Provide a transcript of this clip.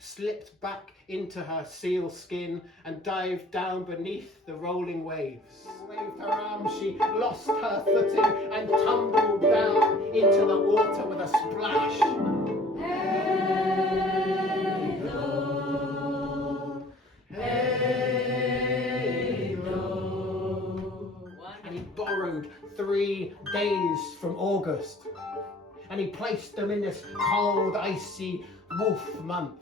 slipped back into her seal skin and dived down beneath the rolling waves. Waved her arms, she lost her footing and tumbled down into the water with a splash. Halo, halo. And he borrowed 3 days from August, and he placed them in this cold, icy wolf month.